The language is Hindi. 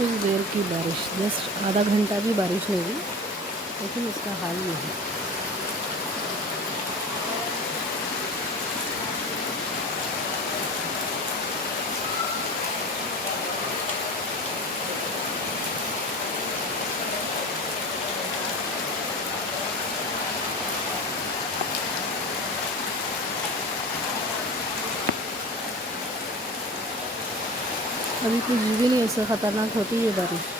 कुछ देर की बारिश, जस्ट आधा घंटा भी बारिश नहीं हुई, लेकिन इसका हाल ये है। अभी कुछ भी नहीं ऐसा ख़तरनाक होती है बारिश।